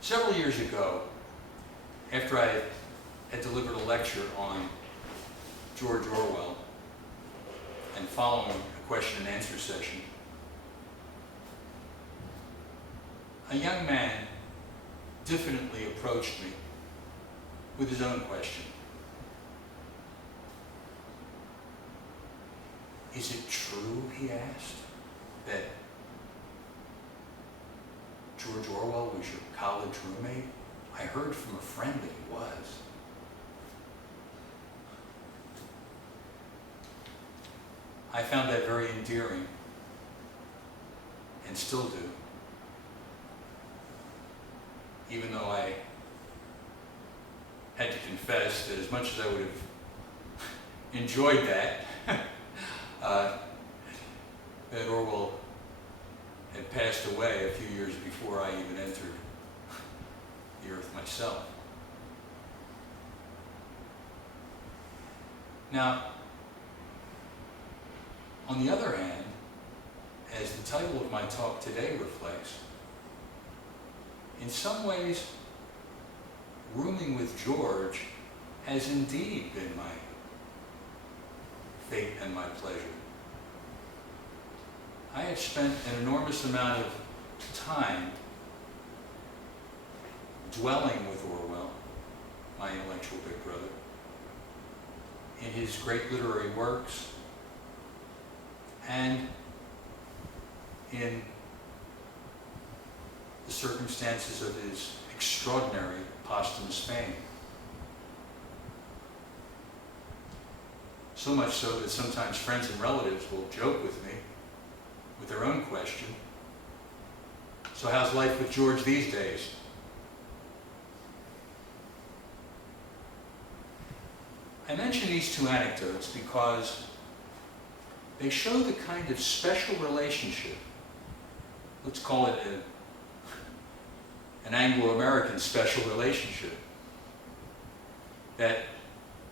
Several years ago, after I had delivered a lecture on George Orwell and following a question and answer session, a young man diffidently approached me with his own question. "Is it true," he asked, "that George Orwell was your college roommate? I heard from a friend that he was." I found that very endearing, and still do, even though I had to confess that as much as I would have enjoyed that, that Orwell had passed away a few years before I even entered the earth myself. Now, on the other hand, as the title of my talk today reflects, in some ways, rooming with George has indeed been my fate and my pleasure. I have spent an enormous amount of time dwelling with Orwell, my intellectual big brother, in his great literary works and in the circumstances of his extraordinary posthumous fame. So much so that sometimes friends and relatives will joke with me with their own question, "So how's life with George these days?" I mention these two anecdotes because they show the kind of special relationship, let's call it an Anglo-American special relationship, that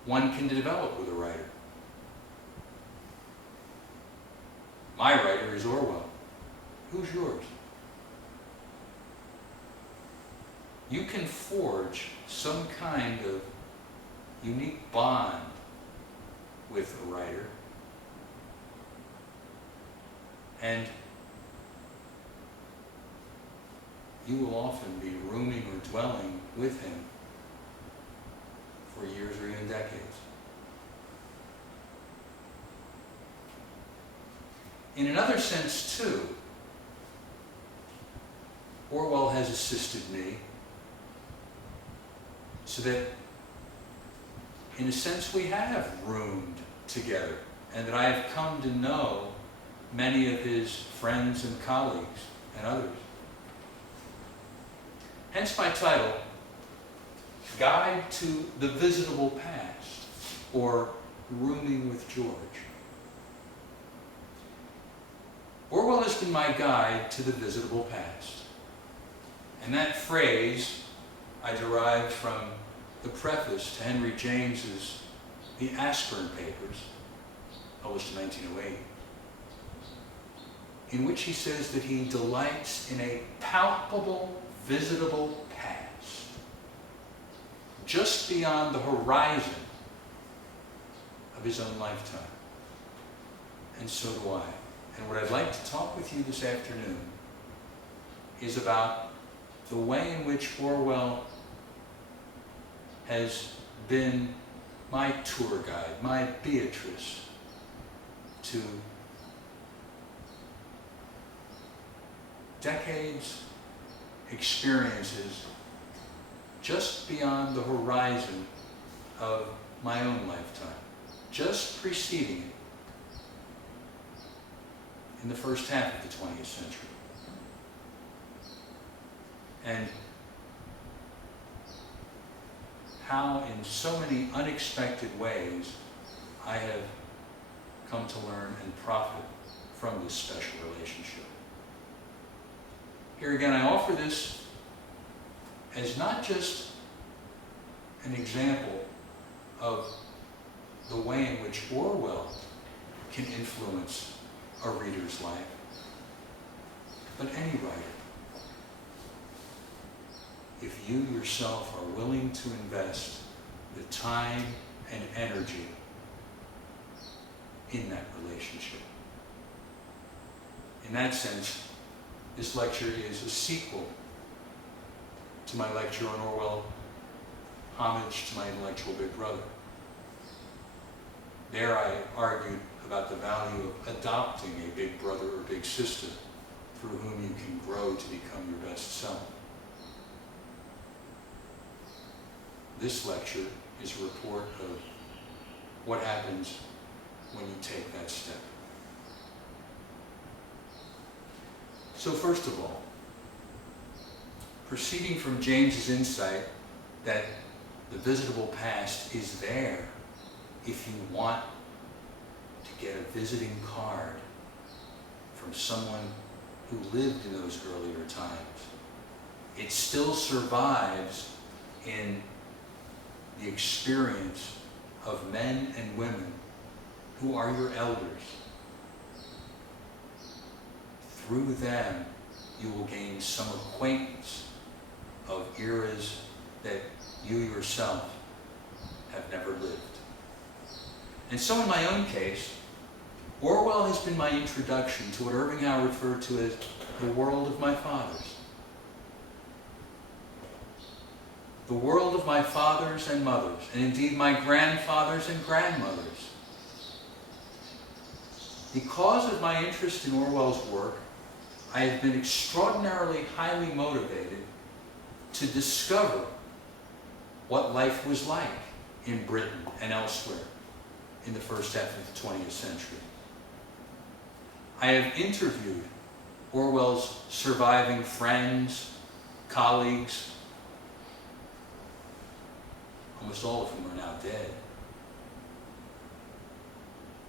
one can develop with a writer. My writer is Orwell. Who's yours? You can forge some kind of unique bond with a writer, and you will often be rooming or dwelling with him for years or even decades. In another sense, too, Orwell has assisted me so that, in a sense, we have roomed together, and that I have come to know many of his friends and colleagues and others. Hence my title, Guide to the Visitable Past, or Rooming with George. Orwell has been my guide to the visitable past. And that phrase I derived from the preface to Henry James's The Aspirin Papers, published in 1908, in which he says that he delights in a palpable, visitable past, just beyond the horizon of his own lifetime. And so do I. And what I'd like to talk with you this afternoon is about the way in which Orwell has been my tour guide, my Beatrice, to decades, experiences just beyond the horizon of my own lifetime, just preceding it in the first half of the 20th century. And how in so many unexpected ways I have come to learn and profit from this special relationship. Here again, I offer this as not just an example of the way in which Orwell can influence a reader's life, but any writer. you yourself are willing to invest the time and energy in that relationship. In that sense, this lecture is a sequel to my lecture on Orwell, Homage to My Intellectual Big Brother. There I argued about the value of adopting a big brother or big sister through whom you can grow to become your best self. This lecture is a report of what happens when you take that step. So first of all, proceeding from James's insight that the visitable past is there if you want to get a visiting card from someone who lived in those earlier times. It still survives in the experience of men and women who are your elders. Through them, you will gain some acquaintance of eras that you yourself have never lived. And so in my own case, Orwell has been my introduction to what Irving Howe referred to as the world of my fathers. The world of my fathers and mothers, and indeed my grandfathers and grandmothers. Because of my interest in Orwell's work, I have been extraordinarily highly motivated to discover what life was like in Britain and elsewhere in the first half of the 20th century. I have interviewed Orwell's surviving friends, colleagues, almost all of whom are now dead,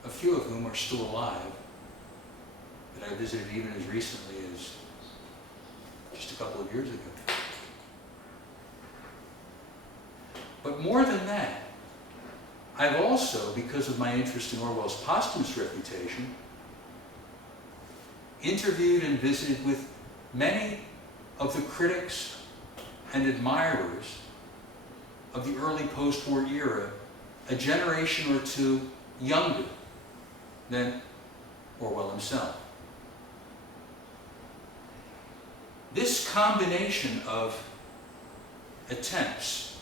a few of whom are still alive, that I visited even as recently as just a couple of years ago. But more than that, I've also, because of my interest in Orwell's posthumous reputation, interviewed and visited with many of the critics and admirers of the early post-war era, a generation or two younger than Orwell himself. This combination of attempts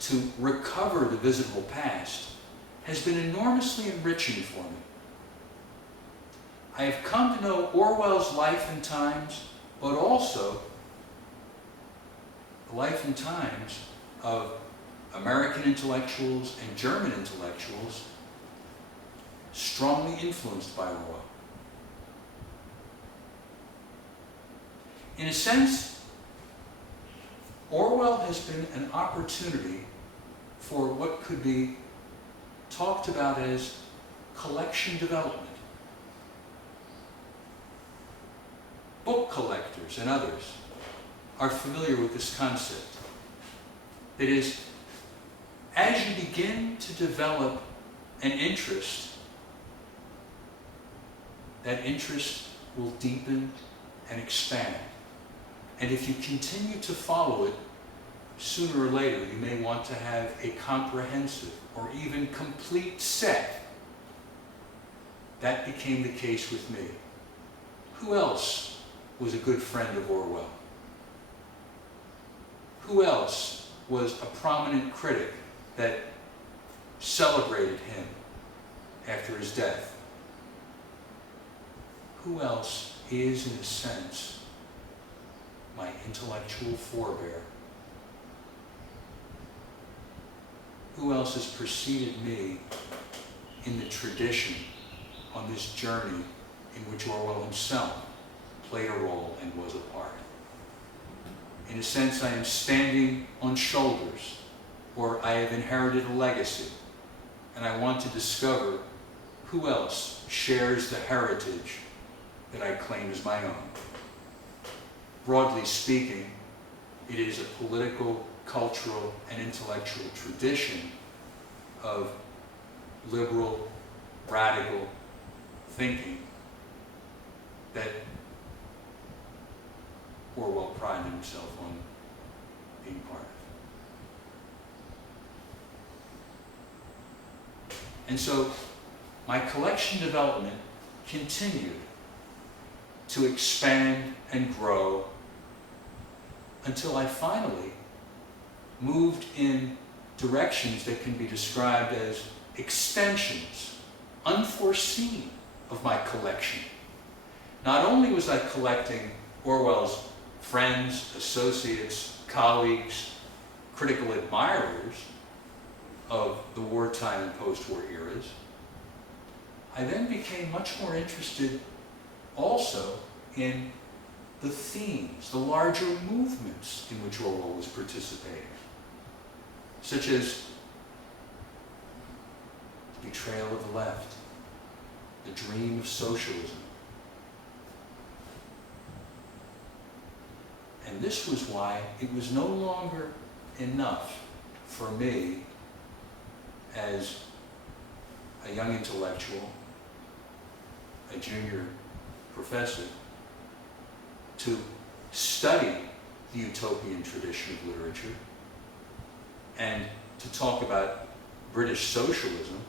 to recover the visitable past has been enormously enriching for me. I have come to know Orwell's life and times, but also the life and times of American intellectuals and German intellectuals strongly influenced by Orwell. In a sense, Orwell has been an opportunity for what could be talked about as collection development. Book collectors and others are familiar with this concept. That is, as you begin to develop an interest, that interest will deepen and expand. And if you continue to follow it, sooner or later you may want to have a comprehensive or even complete set. That became the case with me. Who else was a good friend of Orwell? Who else was a prominent critic that celebrated him after his death? Who else is, in a sense, my intellectual forebear? Who else has preceded me in the tradition on this journey in which Orwell himself played a role and was a part? In a sense, I am standing on shoulders, or I have inherited a legacy, and I want to discover who else shares the heritage that I claim as my own. Broadly speaking, it is a political, cultural, and intellectual tradition of liberal, radical thinking that Orwell prided himself on being part of. And so my collection development continued to expand and grow until I finally moved in directions that can be described as extensions, unforeseen, of my collection. Not only was I collecting Orwell's friends, associates, colleagues, critical admirers of the wartime and post-war eras, I then became much more interested also in the themes, the larger movements in which Orwell was participating, such as the betrayal of the left, the dream of socialism. And this was why it was no longer enough for me as a young intellectual, a junior professor, to study the utopian tradition of literature and to talk about British socialism.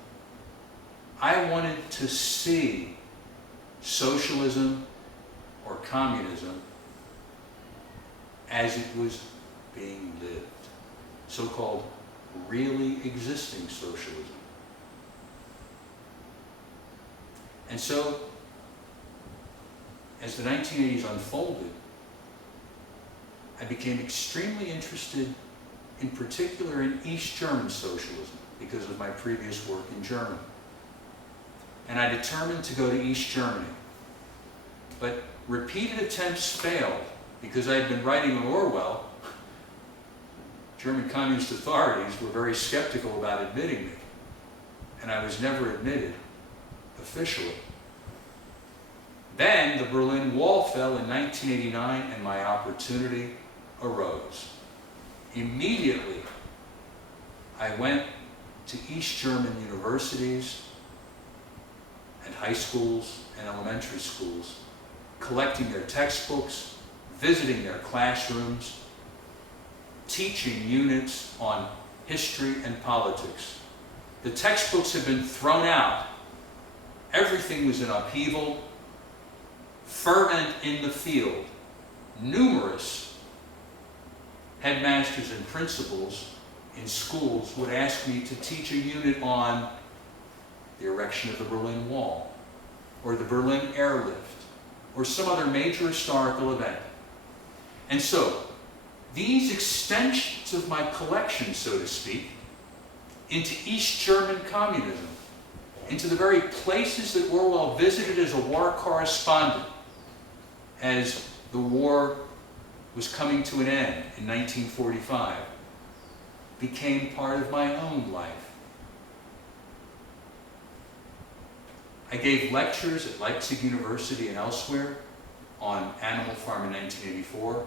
I wanted to see socialism or communism as it was being lived, so-called really existing socialism. And so, as the 1980s unfolded, I became extremely interested, in particular, in East German socialism because of my previous work in Germany. And I determined to go to East Germany. But repeated attempts failed because I had been writing on Orwell. German communist authorities were very skeptical about admitting me, and I was never admitted officially. Then the Berlin Wall fell in 1989 and my opportunity arose. Immediately, I went to East German universities and high schools and elementary schools, collecting their textbooks, visiting their classrooms, teaching units on history and politics. The textbooks had been thrown out. Everything was in upheaval, ferment in the field. Numerous headmasters and principals in schools would ask me to teach a unit on the erection of the Berlin Wall, or the Berlin airlift, or some other major historical event. And so, these extensions of my collection, so to speak, into East German communism, into the very places that Orwell visited as a war correspondent, as the war was coming to an end in 1945, became part of my own life. I gave lectures at Leipzig University and elsewhere on Animal Farm in 1984,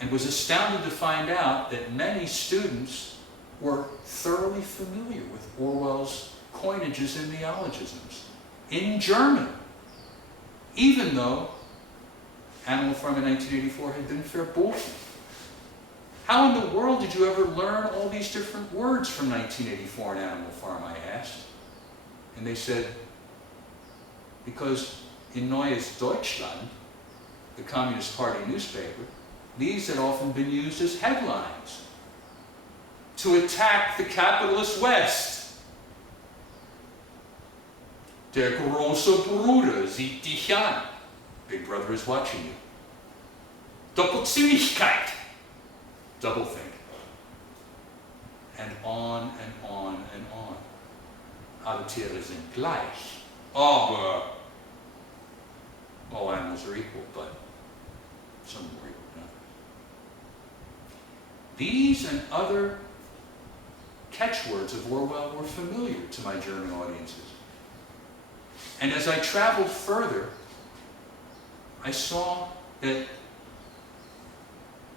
and was astounded to find out that many students were thoroughly familiar with Orwell's coinages and neologisms in German, even though Animal Farm in 1984 had been verboten. How in the world did you ever learn all these different words from 1984 in Animal Farm, I asked. And they said, because in Neues Deutschland, the Communist Party newspaper, these had often been used as headlines to attack the capitalist West. Der große Bruder sieht dich an. Big Brother is watching you. Doppelzüngigkeit. Doublethink. And on and on and on. Alle Tiere sind gleich. Aber all animals are equal, but some are equal to others. These and other catchwords of Orwell were familiar to my German audiences. And as I traveled further, I saw that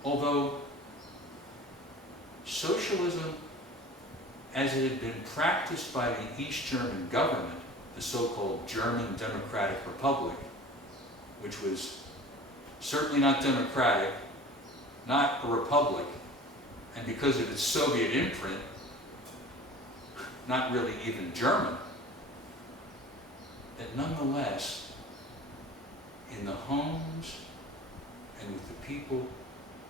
although socialism, as it had been practiced by the East German government, the so-called German Democratic Republic, which was certainly not democratic, not a republic, and because of its Soviet imprint, not really even German, that nonetheless, in the homes and with the people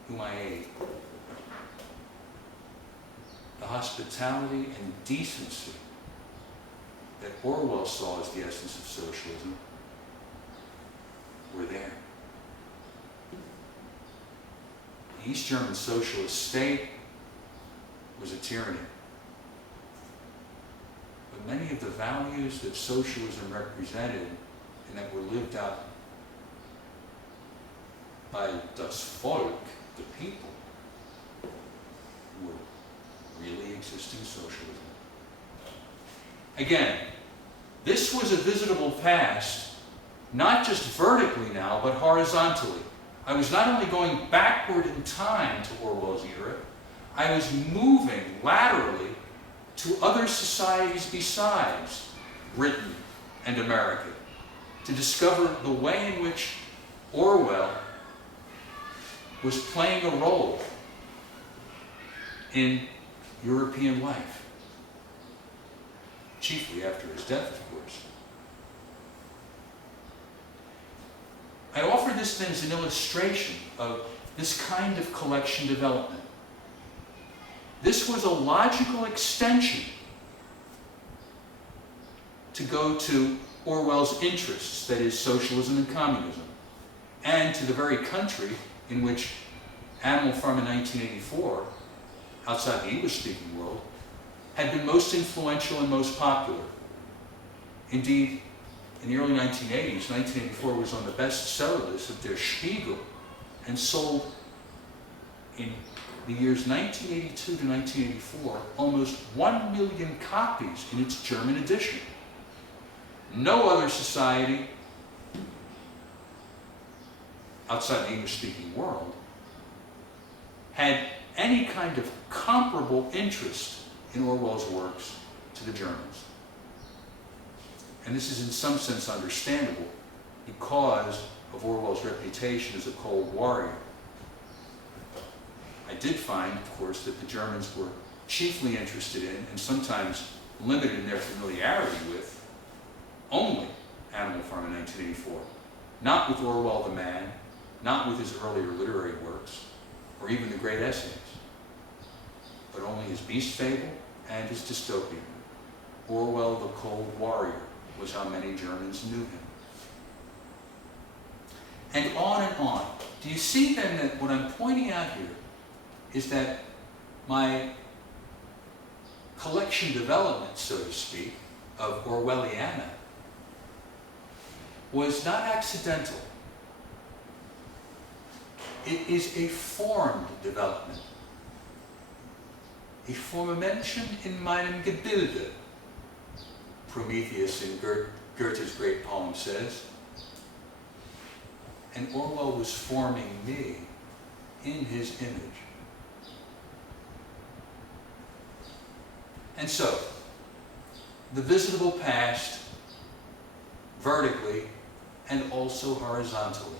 whom I ate, the hospitality and decency that Orwell saw as the essence of socialism were there. The East German socialist state was a tyranny. But many of the values that socialism represented and that were lived out by das Volk, the people, were really existing socialism. Again, this was a visitable past, not just vertically now, but horizontally. I was not only going backward in time to Orwell's era, I was moving laterally to other societies besides Britain and America to discover the way in which Orwell was playing a role in European life, chiefly after his death, of course. I offer this then as an illustration of this kind of collection development. This was a logical extension to go to Orwell's interests, that is, socialism and communism, and to the very country in which Animal Farm in 1984, outside the English-speaking world, had been most influential and most popular. Indeed, in the early 1980s, 1984 was on the bestseller list of Der Spiegel and sold in the years 1982 to 1984 almost 1 million copies in its German edition. No other society outside the English-speaking world had any kind of comparable interest in Orwell's works to the Germans. And this is in some sense understandable because of Orwell's reputation as a Cold Warrior. I did find, of course, that the Germans were chiefly interested in, and sometimes limited in their familiarity with, only Animal Farm in 1984. Not with Orwell the man, not with his earlier literary works, or even the great essays, but only his Beast Fable and his Dystopia. Orwell the Cold Warrior was how many Germans knew him. And on and on. Do you see then that what I'm pointing out here is that my collection development, so to speak, of Orwelliana was not accidental. It is a formed development. Ich forme Menschen in meinem Gebilde, Prometheus in Goethe's great poem says. And Orwell was forming me in his image. And so, the visitable past, vertically and also horizontally.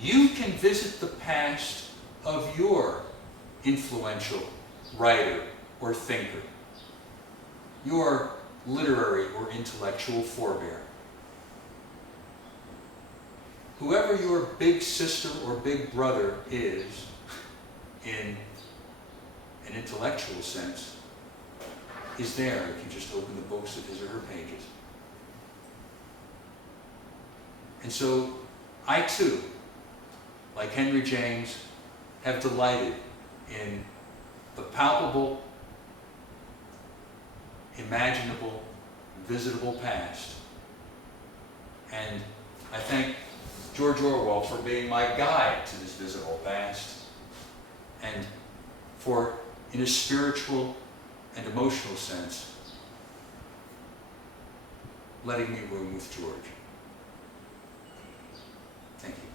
You can visit the past of your influential writer or thinker, your literary or intellectual forebear. Whoever your big sister or big brother is, in an intellectual sense, is there if you just open the books of his or her pages. And so, I too, like Henry James, have delighted in the palpable, imaginable, visitable past. And I thank George Orwell for being my guide to this visible past, and for, in a spiritual and emotional sense, letting me room with George. Thank you.